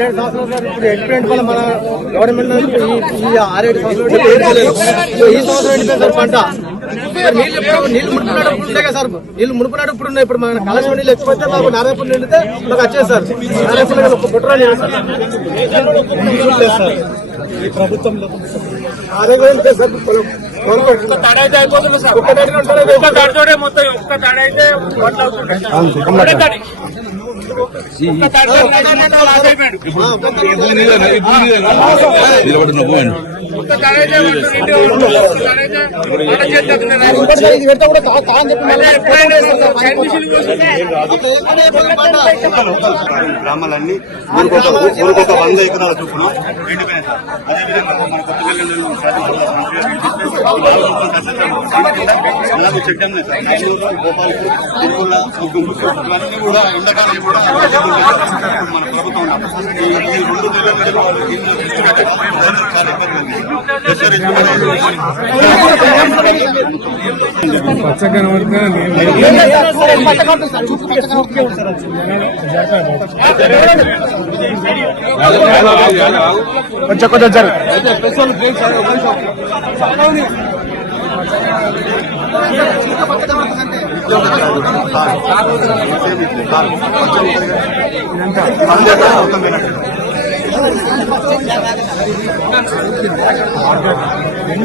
ఇప్పుడు ఎక్స్పెరిమెంట్ వల్ల మన గవర్నమెంట్ ఈ 6-7 సంవత్సరాలు ఈ సంవత్సరం ఎండిపోయింది సార్ పంట. నీళ్లు మునుపునప్పుడు ఉంటాయి కదా సార్, నీళ్లు మునుపునప్పుడు ఇప్పుడు ఉన్నాయి. ఇప్పుడు మన కలెక్షన్ నీళ్ళు ఎక్కువైతే మాకు నారాయణపూర్ నిండితే మాకు వచ్చేది సార్. నారాయణపూర్ కుట్ర లేదు సార్ ఈ ప్రభుత్వంలో. గ్రామాలన్నీ ఊరికొక 100 ఎకరాల చొప్పున ఎండిపోయినాయి సార్. అదేవిధంగా మన కొత్తగల్లు చెడ్డం లేదు సార్. గోపాల్పూర్, తిరుమల, ఇవన్నీ కూడా ఎండాకాలం కూడా మన ప్రభుత్వం ఈ 2 నెలలు చాలా కొంచెం కొంచెం సార్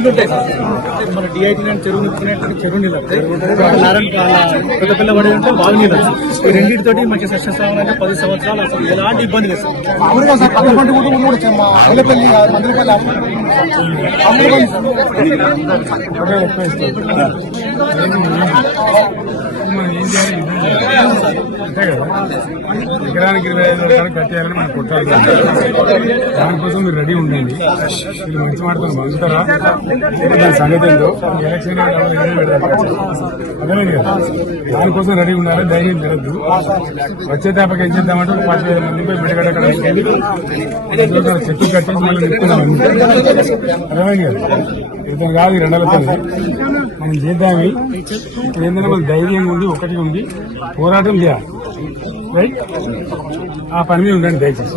ఉంటాయి సార్. మన డిఐటీ చెరువు చెరువు నీళ్ళు పెద్ద పిల్ల పడి ఉంటే బాగు నీళ్ళు ఈ రెండింటితోటి మంచి సక్సెస్ అవ్వాలంటే 10 సంవత్సరాలు అసలు ఎలాంటి ఇబ్బంది లేదు సార్. మామూలుగా సార్ పక్క పంట కూడా మల్లెపల్లి అంతే కదా, ఎకరానికి 25 రూపాయలు కట్టేయాలని మనం కొట్టాలి. దానికోసం మీరు రెడీ ఉండండి. మీరు మంచి మాటతో బాగుంటారా దాని సంగతి ఏంటో ఎలక్షన్ అదే కదా, దానికోసం రెడీ ఉండాలి. ధైర్యం తిరగద్దు. వచ్చే తప్పక ఏం చేద్దామంటే 15,000 మందిపై బిడగడ చెట్టు కట్టేసి మళ్ళీ నిప్పుకున్నాం. అర్థమైంది కదా, ఇతను కాదు ఈ 2 నెలలతో మనం చేద్దామి. ఇప్పుడు ఏంటంటే మన ధైర్యంగా ఉండి ఒకటి ఉండి పోరాటం చేయాలి. రైట్, ఆ పని మీద ఉండండి దయచేసి.